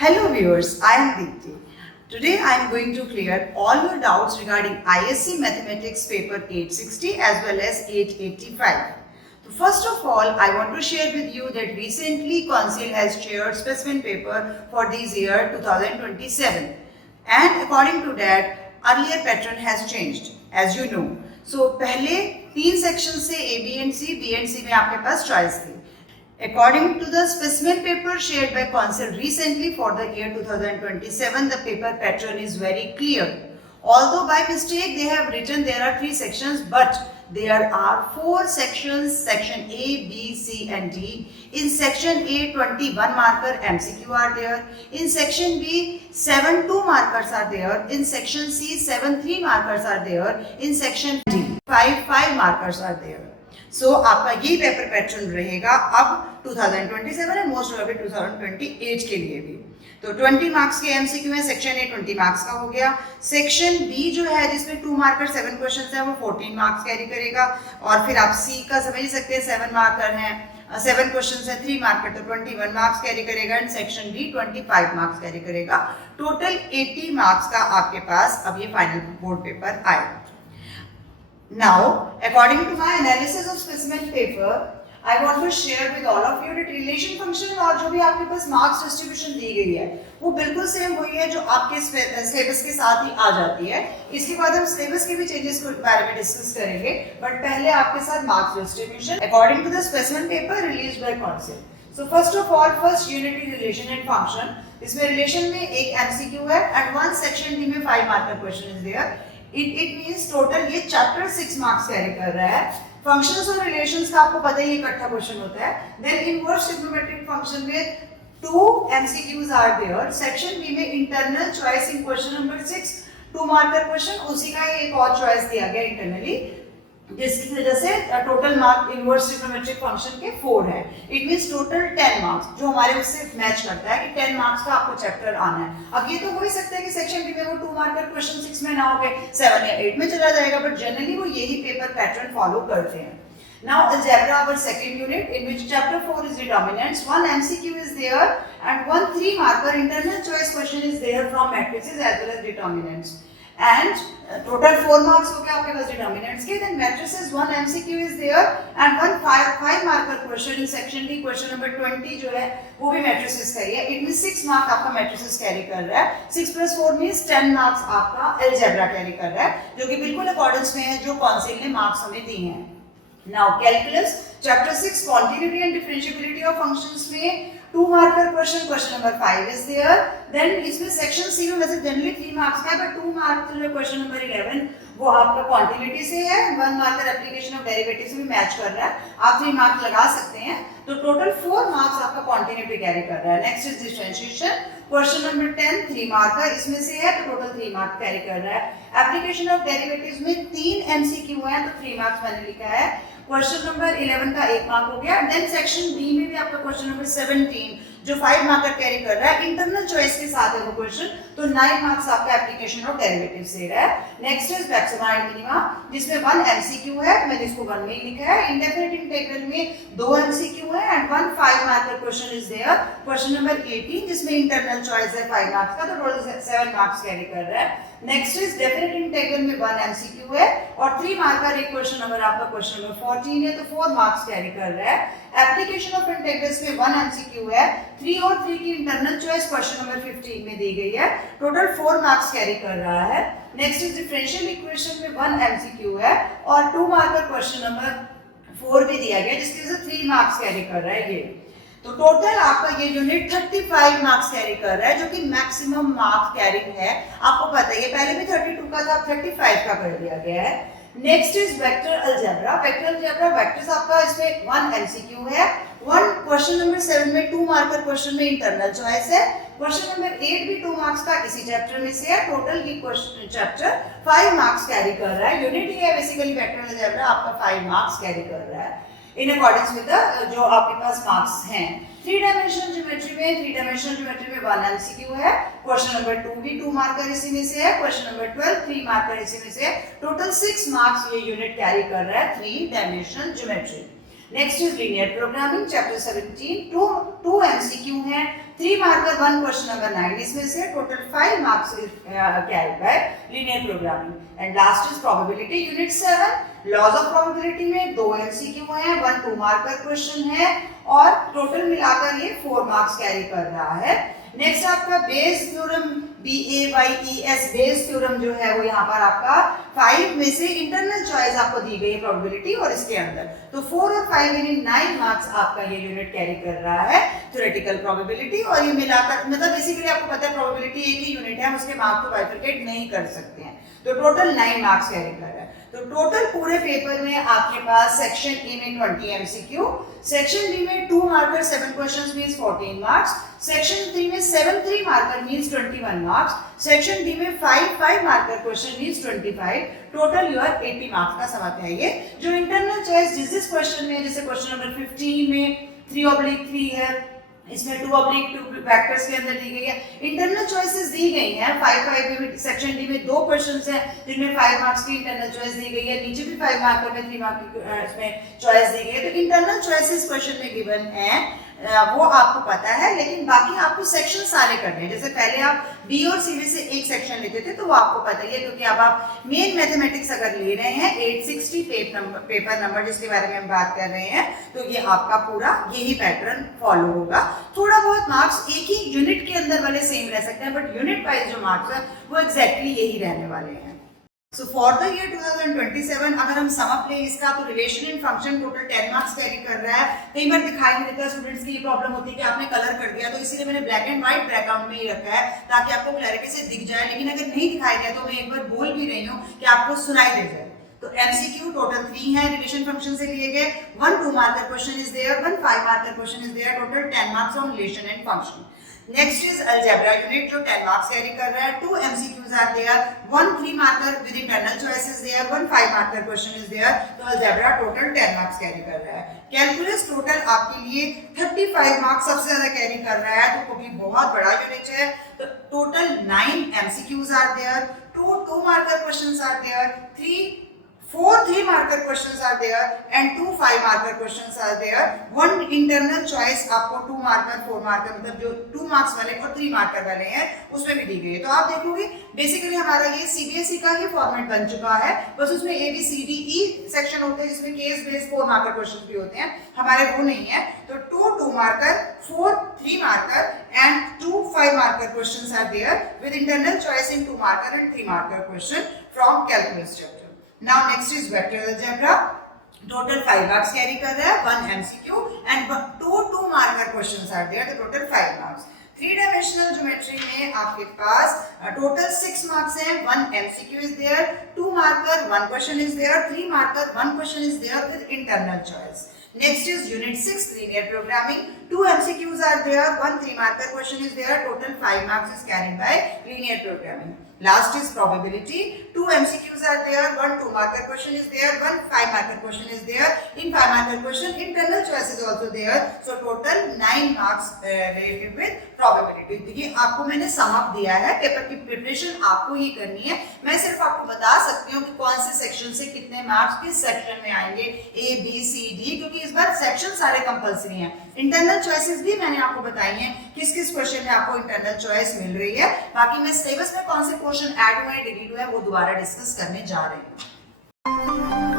Hello viewers, I am Deepti. Today I am going to clear all your doubts regarding ISC Mathematics paper 860 as well as 885. So first of all, I want to share with you that recently Council has shared specimen paper for this year 2027, and according to that earlier pattern has changed as you know. So पहले 3 section से A, B and C, B and C में आपके पास choice थी. According to the specimen paper shared by Council recently for the year 2027, the paper pattern is very clear. Although by mistake they have written there are 3 sections, but there are 4 sections, section A, B, C and D. In section A, 21 marker MCQ are there. In section B, 7 2 markers are there. In section C, 7 3 markers are there. In section D, 5 5 markers are there. सो आपका ये paper pattern रहेगा अब 2027 है, most probably 2028 के लिए भी. तो 20 marks के एमसीक्यू है. सेक्शन ए 20 मार्क्स का हो गया. सेक्शन बी जो है जिसमें 2 मार्कर 7 क्वेश्चंस है वो 14 मार्क्स कैरी करेगा. और फिर आप सी का समझ सकते हैं 7 मार्कर हैं, 7 क्वेश्चंस है 3 मार्कर, तो 21 मार्क्स कैरी करेगा. And section D 25 marks carry करेगा. टोटल 80 मार्क्स का आपके पास अब ये फाइनल बोर्ड पेपर आएगा. Now, according to my analysis of specimen paper, I want to share with all of you that relation function और जो भी आपके पास मार्क्स डिस्ट्रीब्यूशन दी गई है वो बिल्कुल सेम वही है जो आपके सिलेबस के साथ ही आ जाती है. इसके बाद हम सिलेबस के भी चेंजेस के बारे में डिस्कस करेंगे, बट पहले आपके साथ marks distribution according to the specimen paper released by council. So first of all, first unitary relation and function. इसमें रिलेशन में एक एमसीक्यू है एंड वन सेक्शन डी में 5 marker question is there. It means total ये chapter 6 marks carry कर रहा है. Functions और रिलेशंस का आपको पता ही इकट्ठा क्वेश्चन होता है. देन इनवर्स ट्रिग्नोमेट्रिक फंक्शन में 2 MCQs are there. Section B में internal choice in question number 6 2 marker question, उसी का एक और चॉइस दिया गया इंटरनली, जिसकी वजह से total mark inverse trigonometric function के 4 है. इट मींस टोटल 10 मार्क्स जो हमारे उससे मैच करता है कि 10 मार्क्स का आपको चैप्टर आना है. अब ये तो हो ही सकता है कि सेक्शन बी में वो 2 मार्कर क्वेश्चन 6 में ना हो गए 7 या 8 में चला जाएगा, बट जनरली वो यही पेपर पैटर्न फॉलो करते हैं. Now algebra, our second unit, in which chapter 4 is determinants. 1 MCQ is there and 1 3 marker internal choice question is there from matrices as well as determinants. And total 4 marks हो गया आपके पास determinants के. Then matrices 1 MCQ is there and 1 5 marker question in section D. Question number 20 जो है वो भी matrices का ही है. It means 6 mark आपका matrices carry कर रहा है. 6 plus 4 means 10 marks आपका algebra carry कर रहा है, जो कि बिल्कुल accordance में है जो council ने marks हमें दिए हैं. Now calculus chapter 6 continuity and differentiability of functions में 2 marker question number 5 is there. Then इसमें section C में वैसे generally 3 marks का है, but 2 marks जो question number 11 वो आपका continuity से है. 1 marker application of derivative से भी मैच कर रहा है, आप 3 marks लगा सकते हैं. तो total 4 marks आपका continuity carry कर रहा है. Next is differentiation. Question number 10 3 marker इसमें से है, तो total 3 marks carry कर रहा है. Application of derivatives में 3 MCQ है, तो 3 marks मैंने लिखा है. क्वेश्चन नंबर 11 का 1 मार्क हो गया. देन सेक्शन बी में भी आपका क्वेश्चन नंबर 17 जो 5 मार्कर कैरी कर रहा है, इंटरनल चॉइस के साथ है वो क्वेश्चन, तो 9 मार्क्स आपका एप्लीकेशन ऑफ डेरिवेटिव से रहा है. Next is maxima and minima, जिसमें 1 एमसीक्यू है, मैंने इसको 1 में ही लिखा है. इंडेफिनिट इंटीग्रल में 2 एमसीक्यू है and 1 5 marker question is there. Question number 18 जिसमें इंटरनल चॉइस है 5 मार्क्स का, तो टोटल 7 मार्क्स कैरी कर रहा है. नेक्स्ट इज डेफिनेट इंटीग्रल में 1 एमसीक्यू है और 3 मार्कर एक क्वेश्चन नंबर आपका क्वेश्चन नंबर 14 है, तो 4 मार्क्स कैरी कर रहा है. एप्लीकेशन ऑफ इंटीग्रल्स में 1 एमसीक्यू है, 3 और 3 की इंटरनल चॉइस क्वेश्चन नंबर 15 में दी गई है, टोटल 4 मार्क्स कैरी कर रहा है. नेक्स्ट इज डिफरेंशियल इक्वेशन में 1 एमसीक्यू है और 2 मार्कर क्वेश्चन नंबर 4 भी दिया गया, जिसकी वजह से 3 मार्क्स कैरी कर रहा है ये. तो टोटल आपका ये यूनिट 35 मार्क्स कैरी कर रहा है, जो कि मैक्सिमम मार्क्स कैरिंग है. आपको पता है ये पहले भी 32 का था, 35 का कर दिया गया है. Next is vector algebra. Vector algebra vectors आपका इसमें 1 एमसीक्यू है. 1 क्वेश्चन नंबर 7 में 2 मार्कर क्वेश्चन में इंटरनल चॉइस है. क्वेश्चन नंबर 8 भी 2 मार्क्स का इसी चैप्टर में से है. टोटल ये क्वेश्चन चैप्टर 5 मार्क्स कैरी कर रहा है. यूनिट ये है बेसिकली वेक्टर अलजेब्रा आपका 5 मार्क्स कैरी कर रहा है in accordance with the जो आपके पास मार्क्स हैं. 3 डायमेंशनल ज्योमेट्री में 1 एमसीक्यू है. क्वेश्चन नंबर 2 भी 2 मार्कर इसी में से है. क्वेश्चन नंबर 12 3 मार्कर इसी में से है. टोटल 6 मार्क्स ये यूनिट कैरी कर रहा है 3 dimensional geometry. Next is linear programming chapter 17. 2 MCQ हैं, 3 मार्कर 1 क्वेश्चन नंबर 9 इसमें से total 5 marks carried by linear programming and last is probability unit 7 laws of probability में 2 एमसीक्यू हैं 1 2 मार्कर क्वेश्चन है और टोटल मिलाकर ये 4 मार्क्स कैरी कर रहा है। नेक्स्ट आपका Bayes theorem BAYES Bayes theorem जो है वो यहाँ पर आपका 5 में से इंटरनल चॉइस आपको दी गई है प्रोबेबिलिटी और इसके अंदर तो 4 और 5 यानी 9 मार्क्स आपका ये यूनिट कैरी कर रहा है थ्योरेटिकल प्रोबेबिलिटी और ये मिलाकर मतलब बेसिकली आपको पता है प्रोबेबिलिटी एक ही यूनिट है हम उसके मार्क्स को बाइफरकेट नहीं कर सकते हैं तो टोटल 9 मार्क्स कैरी कर रहा है। तो टोटल पूरे पेपर में आपके पास सेक्शन ए में 20 एमसीक्यू, सेक्शन बी में 2 marker 7 questions means 14 marks, section 3 में 7 3 marker means 21 marks, section D में 5 marker question means 25, total your 80 marks का समझ है ये जो इंटरनल चॉइस जिस क्वेश्चन में जैसे क्वेश्चन नंबर 15 में 3/3 है इसमें 2/2 वेक्टर्स के अंदर दी गई है इंटरनल चॉइसेस दी गई हैं 5 में सेक्शन डी में 2 क्वेश्चंस हैं जिनमें 5 मार्क्स की इंटरनल चॉइस दी गई है नीचे भी 5 मार्कर में 3 मार्क की इसमें चॉइस दी गई है तो इंटरनल चॉइसेस क्वेश्चन में गिवन है वो आपको पता है लेकिन बाकी आपको सेक्शन सारे करने हैं जैसे पहले आप बी और सी में से एक सेक्शन लेते थे तो वो आपको पता ही है क्योंकि अब आप मेन मैथमेटिक्स अगर ले रहे हैं 860 पेपर नंबर जिसके बारे में हम बात कर रहे हैं तो ये आपका पूरा यही पैटर्न फॉलो होगा। थोड़ा बहुत मार्क्स एक ही यूनिट के अंदर वाले सेम रह सकते हैं बट यूनिट वाइज जो मार्क्स है वो एग्जैक्टली यही रहने वाले हैं। So for the year 2027 अगर हम सम अप ले इसका तो relation in function total 10 marks carry कर रहा है। कई बार दिखाई नहीं देता स्टूडेंट्स की ये प्रॉब्लम होती है कि आपने कलर कर दिया तो इसीलिए मैंने ब्लैक एंड व्हाइट बैकग्राउंड में ही रखा है ताकि आपको क्लैरिटी से दिख जाए लेकिन अगर नहीं दिखाई दिया तो मैं एक बार बोल भी रही हूँ कि आपको सुनाई दे जाए। तो MCQ टोटल 3 है रिलेशन फंक्शन से लिए गए 1 2 marker question is there 1 5 marker question is there total 10 marks on relation and function. Next is algebra unit जो 10 marks carry कर रहा है 2 MCQs are there 1 3 marker with internal choice is there 1 5 marker question is there तो algebra total 10 marks carry कर रहा है। Calculus total आपके लिए 35 मार्क्स सबसे ज्यादा कैरी कर रहा है तो क्योंकि बहुत बड़ा यूनिट है तो total 9 MCQs are there 2 marker questions are there 4 3 marker questions are there and 2 5 marker questions are there 1 internal choice आपको 2 marker 4 marker मतलब जो 2 marks वाले और 3 marker वाले हैं उसमें भी दी गई है। तो आप देखोगे बेसिकली हमारा ये CBSE का ही फॉर्मेट बन चुका है बस उसमें ABCDE सेक्शन होते हैं जिसमें केस बेस्ड 4 marker questions भी होते हैं हमारे वो नहीं है तो 2 marker 4 3 marker and 2 5 marker questions are there with internal choice in 2 marker and 3 marker question from calculus chapter। Now next is vector algebra total 5 marks carry कर रहा है 1 MCQ and 2 marker questions are there तो total 5 marks। 3 dimensional geometry में आपके पास total 6 marks हैं 1 MCQ is there 2 marker 1 question is there 3 marker 1 question is there with internal choice। Next is unit 6 linear programming 2 MCQs are there 1 3 marker question is there total 5 marks is carried by linear programming। Last is probability 2 MCQs are there 1 2 marker question is there 1 5 marker question is there in 5 marker question internal choice is also there so total 9 marks related with probability। देखिए आपको मैंने sum up दिया है paper की preparation आपको ही करनी है मैं सिर्फ आपको बता सकती हूँ कि कौन से सेक्शन से कितने मार्क्स किस सेक्शन में आएंगे A B C D क्योंकि इस बार सेक्शन सारे कंपलसरी हैं। इंटरनल चॉइसेस भी मैंने आपको बताई हैं किस किस क्वेश्चन में आपको इंटरनल चॉइस मिल रही है बाकी मैं सिलेबस में कौन से क्वेश्चन ऐड हुए हैं डिलीट हुए हैं वो दोबारा डिस्कस करने जा रही हूँ।